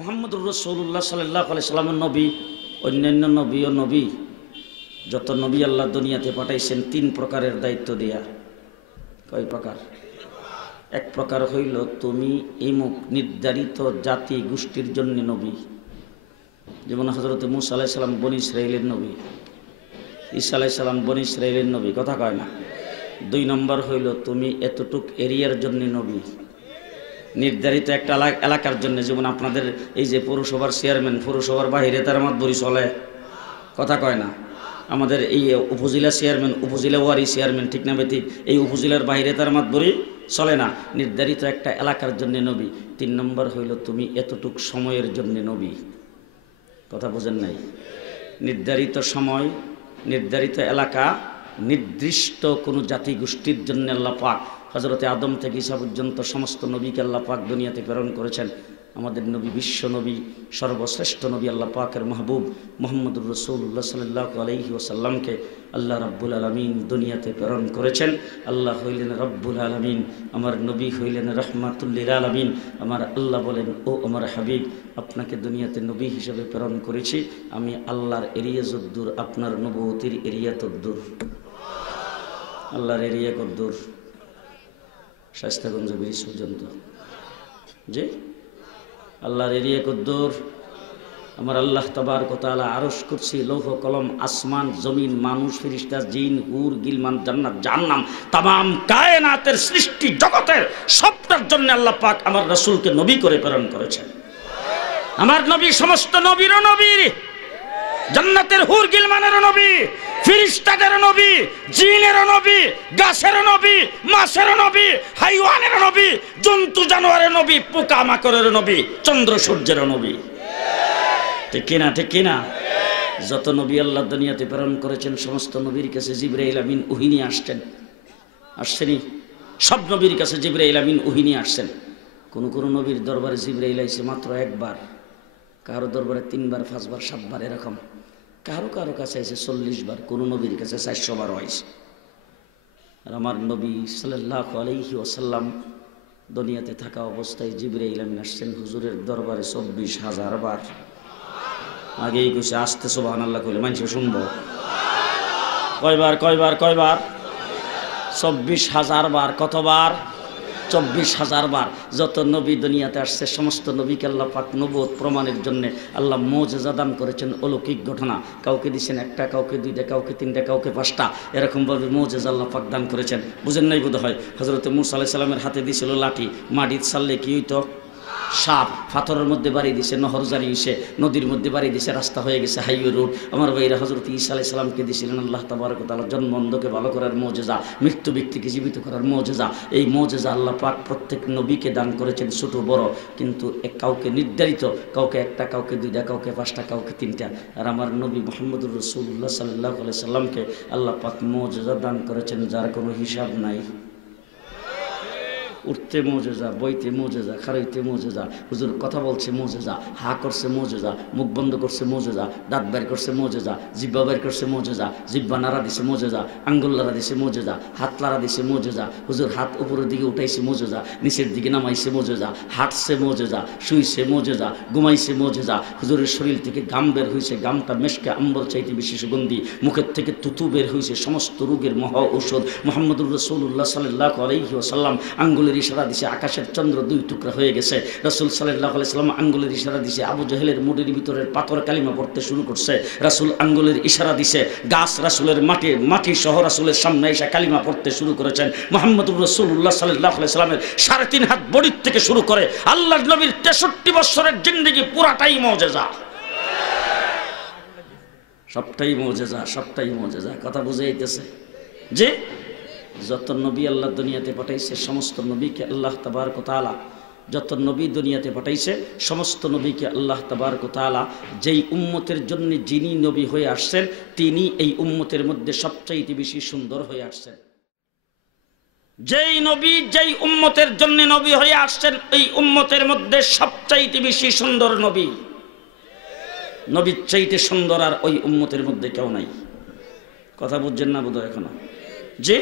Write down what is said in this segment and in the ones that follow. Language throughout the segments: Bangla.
মুহাম্মদুর রাসূলুল্লাহ সাল্লাল্লাহু আলাইহি সাল্লামের নবী, অন্যান্য নবী ও নবী যত নবী আল্লাহ দুনিয়াতে পাঠাইছেন তিন প্রকারের দায়িত্ব দিয়া। কয় প্রকার? এক প্রকার হইল তুমি ইমুক নির্ধারিত জাতি গোষ্ঠীর জন্য নবী, যেমন হযরত মূসা আলাইহিস সালাম বনী ইসরাইলের নবী, ঈসা আলাইহিস সালাম বনী ইসরাইলের নবী, কথা কয় না। দুই নম্বর হইল তুমি এতটুক এরিয়ার জন্য নবী, নির্ধারিত একটা এলাকার জন্য। যেমন আপনাদের এই যে পৌরসভার চেয়ারম্যান, পৌরসভার বাহিরে তার মাতবরি চলে, কথা কয় না। আমাদের এই উপজেলা চেয়ারম্যান, উপজেলা ওয়ারি চেয়ারম্যান, ঠিক না বেঠিক, এই উপজেলার বাইরে তার মাতবরি চলে না, নির্ধারিত একটা এলাকার জন্য নবী। তিন নম্বর হইল তুমি এতটুক সময়ের জন্য নবী, কথা বোঝেন নাই। নির্ধারিত সময়, নির্ধারিত এলাকা, নির্দিষ্ট কোনো জাতি গোষ্ঠীর জন্য আল্লাহ পাক হযরতে আদম থেকে ঈসা পর্যন্ত সমস্ত নবীকে আল্লাহ পাক দুনিয়াতে প্রেরণ করেছেন। আমাদের নবী বিশ্ব নবী, সর্বশ্রেষ্ঠ নবী, আল্লাহ পাকের মাহবুব মুহাম্মদুর রাসূলুল্লাহ সাল্লাল্লাহু আলাইহি ওয়াসাল্লামকে আল্লাহ রাব্বুল আলামিন দুনিয়াতে প্রেরণ করেছেন। আল্লাহ হইলেন রব্বুল আলামিন, আমার নবী হইলেন রাহমাতুল লিল আলামিন। আমার আল্লাহ বলেন, ও আমার হাবিব, আপনাকে দুনিয়াতে নবী হিসেবে প্রেরণ করেছি। আমি আল্লাহর এরিয়া যদ্দূর, আপনার নবুয়তির এরিয়া তদ্দূর। আল্লাহর এরিয়া কদ্দূর? শায়েস্তাগঞ্জ ব্রিজ পর্যন্ত। যে আল্লাহর এরিয়া কদ্দূর? আমার আল্লাহ তাবারক ওয়া তাআলা আরশ, কুরসি, লৌহ কলম, আসমান জমিন, মানুষ, ফেরেশতা, জিন, হুর, গিলমান, জান্নাত জাহান্নাম, তামাম কায়নাতের সৃষ্টি জগতের সবটার জন্য আল্লাহ পাক আমার রাসূলকে নবী করে প্রেরণ করেছেন। আমার নবী সমস্ত নবীরও নবী, জান্নাতের হুর গিলমানেরও নবী, ফেরেশতাদেরও নবী, জিনেরও নবী, গাছেরও নবী, মাছেরও নবী, হাইওয়ানেরও নবী, জন্তু জানোয়ারের নবী, পোকা মাকড়ের নবী, চন্দ্র সূর্যেরও নবী। ঠিক কিনা? ঠিক কিনা? যত নবী আল্লাহ দুনিয়াতে প্রেরণ করেছেন সমস্ত নবীর কাছে জিবরাইল আমিন ওহী নিয়ে আসছেন। আসছেনি? সব নবীর কাছে জিবরাইল আমিন ওহী নিয়ে আসছেন। কোন কোন নবীর দরবারে জিবরাইল আইছে মাত্র একবার, কারো দরবারে 3 বার, 5 বার, 7 বার, এরকম। কারো কারো কাছে আইছে 40 বার, কোন নবীর কাছে 400 বার আইছে। আর আমার নবী সাল্লাল্লাহু আলাইহি ওয়াসাল্লাম দুনিয়াতে থাকা অবস্থায় জিবরাইল আমিন আসছেন হুজুরের দরবারে 24,000 বার। আগেই কইছে আস্তে সুবহানাল্লাহ কইলে মানুষ শুনবো। কয়বার? কয়বার? কয়বার? 24,000 বার। কতবার? 24,000 বার। যত নবী দুনিয়াতে আসছে সমস্ত নবীকে আল্লাহ পাক নবুয়ত প্রমাণের জন্য আল্লাহ মুজিজা দান করেছেন, অলৌকিক ঘটনা। কাউকে দিয়েছেন একটা, কাউকে 2টা, কাউকে 3টা, কাউকে 5টা, এরকমভাবে মুজিজা আল্লাহ পাক দান করেছেন। বুঝেন নাই বোধ হয়? হযরত মূসা আলাইহিস সালামের হাতে দিয়েছিল লাঠি, মাটিতে ছাড়লে কি হইতো? সাপ। পাথরের মধ্যে বাড়ি দিছে, নহর জারি হইছে, নদীর মধ্যে বাড়ি দিছে, রাস্তা হয়ে গেছে, হাইওয়ে রোড। আমার ভাইরা হযরত ঈসা আলাইহিস সালামকে দিয়েছিলেন আল্লাহ তাবারক ওয়া তাআলা জন্ম অন্ধকে ভালো করার মুজিজা, মৃত্যু ব্যক্তিকে জীবিত করার মুজিজা। এই মুজিজা আল্লাহ পাক প্রত্যেক নবীকে দান করেছেন, ছোট বড়, কিন্তু কাউকে নির্ধারিত, কাউকে একটা, কাউকে 2টা, কাউকে 5টা, কাউকে 3টা। আর আমার নবী মুহাম্মদুর রাসূলুল্লাহ সাল্লাল্লাহু আলাইহি সাল্লামকে আল্লাহ পাক মুজিজা দান করেছেন যার কোনো হিসাব নাই। উঠতে মুজিজা, বইতে মুজিজা, খাড়াইতে মুজিজা, হুজুর কথা বলছে মুজিজা, হা করছে মুজিজা, মুখ বন্ধ করছে মুজিজা, দাঁত বের করছে মুজিজা, জিহ্বা বের করছে মুজিজা, জিহ্বা নাড়া দিছে মুজিজা, আঙ্গুল নাড়া দিছে মুজিজা, হাত লাড়া দিছে মুজিজা, হুজুর হাত উপরের দিকে উঠাইছে মুজিজা, নিচের দিকে নামাইছে মুজিজা, হাঁটছে মুজিজা, শুইছে মুজিজা, ঘুমাইছে মুজিজা, হুজুরের শরীর থেকে ঘাম বের হইছে, ঘামটা মেশকে আম্বর চাইতে বেশি সুগন্ধি, মুখের থেকে তুতু বের হইছে, সমস্ত রোগের মহা ঔষধ। মুহাম্মদুর রাসূলুল্লাহ সাল্লাল্লাহু আলাইহি ওয়াসাল্লাম আঙ্গুলের ইশারা দিছে, আকাশের চন্দ্র 2 টুকরা হয়ে গেছে। রাসূল সাল্লাল্লাহু আলাইহি সাল্লাম আঙ্গুলের ইশারা দিছে, আবু জাহেলের মুড়ির ভিতরের পাথর কালিমা পড়তে শুরু করছে। রাসূল আঙ্গুলের ইশারা দিছে, গাছ রাসূলের মাটি সহ রাসূলের সামনে এসে কালিমা পড়তে শুরু করেছেন। মুহাম্মদুর রাসূলুল্লাহ সাল্লাল্লাহু আলাইহি সাল্লামের 3.5 হাত বডির থেকে শুরু করে আল্লাহর নবীর 63 বছরের জিন্দেগি পুরাটাই মুজিজা, সবটাই মুজিজা, সবটাই মুজিজা। কথা বুঝে আইতেছে? যে যত নবী আল্লাহ দুনিয়াতে পাঠাইছে সমস্ত নবীকে আল্লাহ তাবারক ওয়া তাআলা, যত নবী দুনিয়াতে পাঠাইছে সমস্ত নবীকে আল্লাহ তাবারক ওয়া তাআলা যেই উম্মতের জন্য যিনি নবী হয়ে আসছেন তিনি এই উম্মতের মধ্যে সবচাইতে বেশি সুন্দর হয়ে আসছেন। যেই নবী যেই উম্মতের জন্য নবী হয়ে আসছেন এই উম্মতের মধ্যে সবচাইতে বেশি সুন্দর নবী, নবীর চাইতে সুন্দর আর ওই উম্মতের মধ্যে কেউ নাই। কথা বুঝছেন না বোধহয় এখনো? যে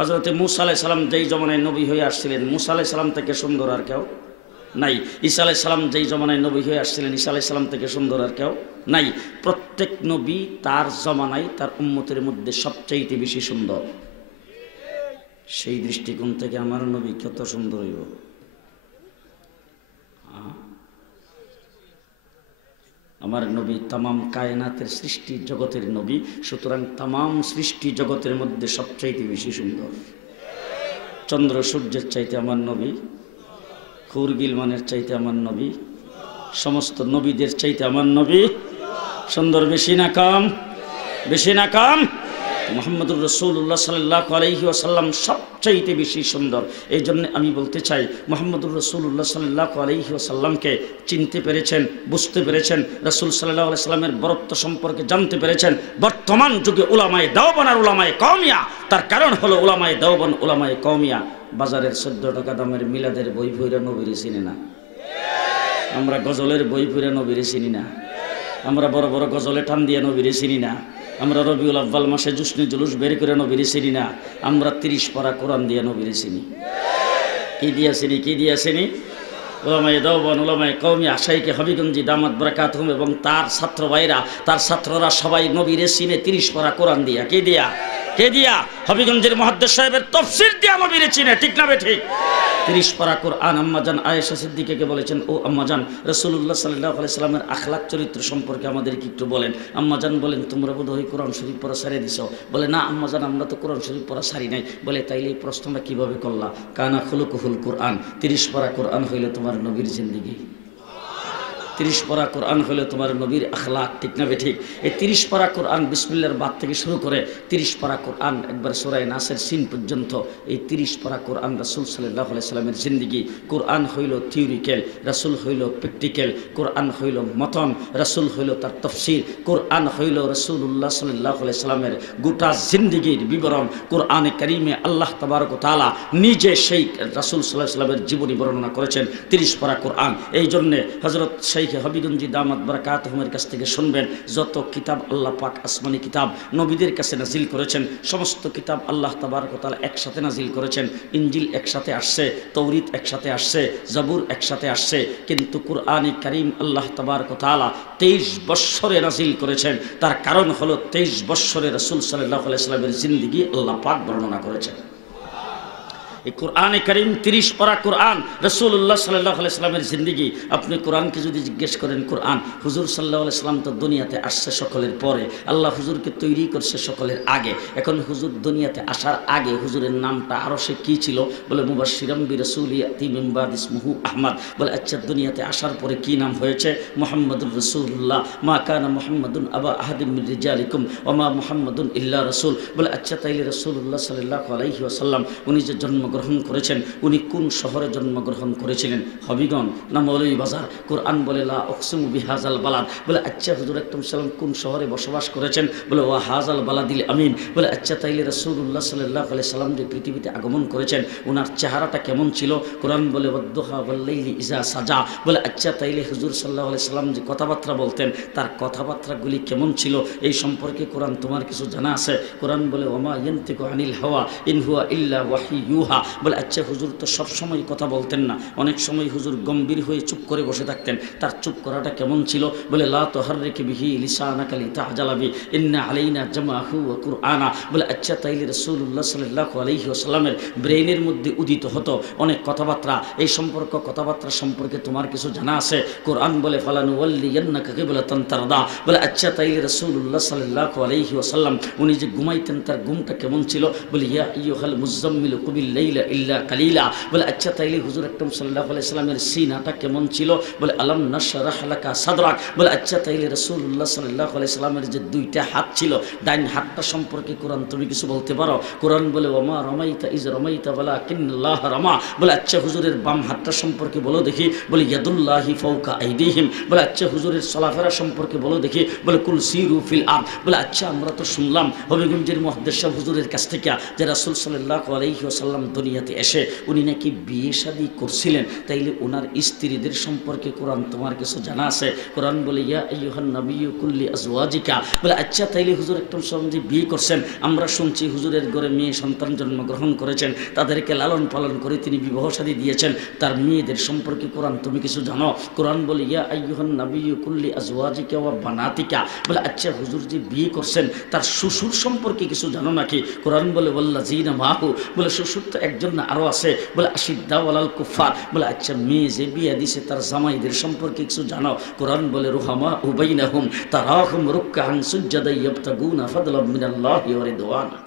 হযরতে মূসা আলাইহিস সালাম যেই জমানায় নবী হয়ে আসছিলেন, মূসা আলাইহিস সালাম থেকে সুন্দর আর কেউ নাই। ঈসা আলাইহিস সালাম যেই জমানায় নবী হয়ে আসছিলেন, ঈসা আলাইহিস সালাম থেকে সুন্দর আর কেউ নাই। প্রত্যেক নবী তার জমানায় তার উম্মতের মধ্যে সবচাইতে বেশি সুন্দর। সেই দৃষ্টিকোণ থেকে আমার নবী কত সুন্দর হইব। আমার নবী তামাম কায়নাতের সৃষ্টি জগতের নবী, সুতরাং তামাম সৃষ্টি জগতের মধ্যে সবচাইতে বেশি সুন্দর। চন্দ্র সূর্যের চাইতে আমার নবী, খুর গিলমানের চাইতে আমার নবী, সমস্ত নবীদের চাইতে আমার নবী সুন্দর। বেশি না কম? বেশি না কম? মুহাম্মদুর রাসূলুল্লাহ সাল্লাল্লাহু আলাইহি ওয়াসাল্লাম সবচাইতে বেশি সুন্দর। এই জন্য আমি বলতে চাই, মুহাম্মদুর রাসূলুল্লাহ সাল্লাল্লাহু আলাইহি ওয়াসাল্লামকে চিনতে পেরেছেন, বুঝতে পেরেছেন, রাসূল সাল্লাল্লাহু আলাইহি সাল্লামের বরত্ব সম্পর্কে জানতে পেরেছেন। বর্তমান যুগে উলামায়ে দেওবন্দ আর উলামায়ে কওমিয়া, তার কারণ হলো উলামায়ে দেওবন্দ উলামায়ে কওমিয়া বাজারের 14 টাকা দামের মিলাদের বই পড়ে নবীরে চিনি না। আমরা গজলের বই পড়ে নবীরে চিনি না। আমরা বড় বড় গজলে টান দিয়ে নবীরে চিনি না। আমরা রবিউল আউয়াল মাসে জুসনি জুলুস বের করে নবীরে চিনি না। আমরা 30 পারা কোরআন দিয়ে নবীরে চিনি। কি দিয়া চিনি? কি দিয়া চিনি? উলামায়ে দেওবন্দ উলামায়ে কওমিয়া শাইখে হবিগঞ্জি দামাত বারাকাতুহুম এবং তার ছাত্র ভাইরা, তার ছাত্ররা সবাই নবীরে চিনে 30 পারা কোরআন দিয়া। কে দিয়া? কে দিয়া? হবিগঞ্জের মুহাদ্দিস সাহেবের তাফসীর দিয়া নবীরে চিনে। ঠিক না বেঠিক? 30 পারা কোরআন। আম্মাজান আয়েশা সিদ্দিকাকে বলেছেন, ও আম্মাজান, রাসূলুল্লাহ সাল্লাল্লাহু আলাইহি সাল্লামের আখলাক চরিত্র সম্পর্কে আমাদেরকে একটু বলেন। আম্মাজান বলেন, তোমরা বোধহয় কোরআন শরীফ পড়া ছাড়িয়ে দিছো। বলে, না আম্মাজান, আমরা তো কোরআন শরীফ পড়া ছাড়ি নাই। বলে, তাইলে এই প্রশ্নটা কিভাবে করলা? কানা খুলুকুহুল কোরআন। 30 পারা কোরআন হইলে তোমার নবীর জিন্দেগি, 30 পারা কোরআন হলে তোমার নবীর আখলাক। ঠিক না বেঠিক? এই 30 পারা কোরআন বিসমিল্লাহর বাদ থেকে শুরু করে 30 পারা কোরআন একবার সূরা নাসের সিন পর্যন্ত, এই 30 পারা কোরআন রাসূল সাল্লাল্লাহু আলাইহি সাল্লামের জিন্দেগি। কোরআন হইল থিওরিক্যাল, রাসূল হইল প্র্যাকটিক্যাল। কোরআন হইল মতন, রাসূল হইল তার তাফসীর। কোরআন হইল রাসূলুল্লাহ সাল্লাল্লাহু আলাইহি সাল্লামের গোটা জিন্দেগির বিবরণ। কোরআনে কারীমে আল্লাহ তাবারক ওয়া তাআলা নিজে সেই রাসূল সাল্লাল্লাহু আলাইহি সাল্লামের জীবনী বর্ণনা করেছেন 30 পারা কোরআন। এই জন্য হযরত হবিগঞ্জি দামাত বারাকাতুহুমের কাছ থেকে শুনবেন, যত কিতাব আল্লাহ পাক আসমানি কিতাব নবীদের কাছে নাজিল করেছেন, সমস্ত কিতাব আল্লাহ তাবারক ওয়া তাআলা একসাথে নাজিল করেছেন। ইনজিল একসাথে আসছে, তৌরিত একসাথে আসছে, জাবুর একসাথে আসছে, কিন্তু কুরআনে কারীম আল্লাহ তাবারক ওয়া তাআলা 23 বৎসরে নাজিল করেছেন। তার কারণ হলো 23 বৎসরে রাসূল সাল্লাল্লাহু আলাইহি সাল্লামের জিন্দেগি আল্লাহ পাক বর্ণনা করেছেন। এই কোরআনে কারীম 30 পারা কোরআন, রাসূলুল্লাহ সাল্লাল্লাহু আলাইহি সাল্লামের জিন্দেগি। আপনি কোরআনকে যদি জিজ্ঞেস করেন, কোরআন হুজুর সাল্লাল্লাহু আলাইহি সাল্লাম তো দুনিয়াতে আসছে সকলের পরে, আল্লাহ হুজুরকে তৈরি করছে সকলের আগে। এখন হুজুর দুনিয়াতে আসার আগে হুজুরের নামটা আরো সে কি ছিল? বলে মুবাশশিরাম বিরাসূলি ইয়াতি মিন বাদ ইসমুহু আহমদ। বলে, আচ্ছা দুনিয়াতে আসার পরে কি নাম হয়েছে? মুহাম্মাদুর রাসূলুল্লাহ। মা কানা মুহাম্মাদুন আবা আহাদিম মির রিজালিকুম ওয়া মা মুহাম্মাদুন ইল্লা রাসূল। বলে, আচ্ছা তাইলে রাসূলুল্লাহ সাল্লাল্লাহু আলাইহি ওয়াসাল্লাম উনি যে জন্মগ্রহণ করেছেন, উনি কোন শহরে জন্মগ্রহণ করেছিলেন? হবিগঞ্জ না মৌলভীবাজার? কোরআন বলে, লা উকসিমু বিহাযাল বালাদ। বলে, আচ্ছা হুজুর আকরাম সাল্লাম কোন শহরে বসবাস করেছেন? বলে, ওয়া হাযাল বালাদিল আমিন। বলে, আচ্ছা তাইলে রাসূলুল্লাহ সাল্লাল্লাহু আলাইহি সাল্লাম যে পৃথিবীতে আগমন করেছেন, ওনার চেহারাটা কেমন ছিল? কোরআন বলে, ওয়াদ-দুহা ওয়াল-লাইলি ইযা সাজা। বলে, আচ্ছা তাইলে হুজুর সাল্লাল্লাহু আলাইহি সাল্লাম যে কথাবার্তা বলতেন, তার কথাবার্তাগুলি কেমন ছিল? এই সম্পর্কে কোরআন তোমার কিছু জানা আছে? কোরআন বলে, ওমা ইয়ানতিকু আনিল হাওয়া ইন হুয়া ইল্লা ওয়াহী ইউহা। বলে, আচ্ছা হুজুর তো সবসময় কথা বলতেন না, অনেক সময় হুজুর গম্ভীর হয়ে চুপ করে বসে থাকতেন, তার চুপ করাটা কেমন ছিল? বলে, লা তুহাররিক বিহি লিসানাকা লিতাহজালা বি ইন্না আলাইনা জামাহু ওয়া কুরআনা। বলে, আচ্ছা তাইলে রাসূলুল্লাহ সাল্লাল্লাহু আলাইহি ওয়াসাল্লামের ব্রেইনের মধ্যে উদিত হতো অনেক কথাবার্তা, এই কথাবার্তা সম্পর্কে তোমার কিছু জানা আছে? কোরআন বলে, ফালানুওয়াল্লিয়ান্নাকা কিবলাতান তারদা। বলে, আচ্ছা তাইলে রাসূলুল্লাহ সাল্লাল্লাহু আলাইহি ওয়াসাল্লাম উনি যে ঘুমাইতেন, তার ঘুমটা কেমন ছিল? বলে, ইয়া আইয়ুহাল মুযাম্মিলু কুমিল লাইলা ইল্লা কালিলা। বলে, আচ্ছা তাইলে হুজুর আকরাম সাল্লাল্লাহু আলাইহি সাল্লামের সিনাটা কেমন ছিল? বলে, আলাম নাশরাহ লাকা সাদরাক। বলে, আচ্ছা তাইলে রাসূলুল্লাহ সাল্লাল্লাহু আলাইহি সাল্লামের যে দুইটা হাত ছিল, ডাইন হাতটা সম্পর্কে কোরআন তুমি কিছু বলতে পারো? কোরআন বলে, ওমা রামাইতা ইজ রামাইতা ওয়ালাকিন্নাল্লাহ রামা। বলে, আচ্ছা হুজুরের বাম হাতটা সম্পর্কে বলো দেখি। বলে, ইয়াদুল্লাহি ফাওকা আইদিহিম। বলে, আচ্ছা হুজুরের চলাফেরা সম্পর্কে বলো দেখি। বলে, কুল সিরু ফিল আরদ। বলে, আচ্ছা আমরা তো শুনলাম হবিগঞ্জের মুহাদ্দিস সাহেব হুজুরের কাছ থেকে যে রাসূল সাল্লাল্লাহু আলাইহি ওয়াসাল্লাম দুনিয়াতে এসে উনি নাকি বিয়ে শাদী করছিলেন, তাইলে ওনার স্ত্রীদের সম্পর্কে কোরআন তোমার কিছু জানা আছে? কোরআন বলে ইয়া আইয়ুহান নাবিয়্যু কুল্লি আজওয়াজিকা, বলে আচ্ছা তাইলে হুজুর একটু সমাজে বিয়ে করছেন, আমরা শুনছি হুজুরের ঘরে মেয়ে সন্তান জন্মগ্রহণ করেছেন, তাদেরকে লালন পালন করে তিনি বিবাহ শাদী দিয়েছেন, তার মেয়েদের সম্পর্কে কোরআন তুমি কিছু জানো? কোরআন বলে ইয়া আইয়ুহান নাবিয়্যু কুল্লি আজওয়াজিকা ওয়া বানাতিকা, বলে আচ্ছা হুজুর যে বিয়ে করছেন তার শ্বশুর সম্পর্কে কিছু জানো নাকি? কোরআন বলে ওয়াল্লাযীনা মাহু, বলে শ্বশুর তো একজন না আরো আছে, বলে আশিদ্দাউ আলাল কুফার, বলে আচ্ছা মেয়ে যে বিয়ে দিছে তার জামাইদের সম্পর্কে কিছু জানো? কোরআন বলে রুহামা বাইনাহুম তারাহুম রুকআন সুজদান ইয়াবতাগুনা ফাদলাম মিনাল্লাহি ওয়া রিদওয়ানা।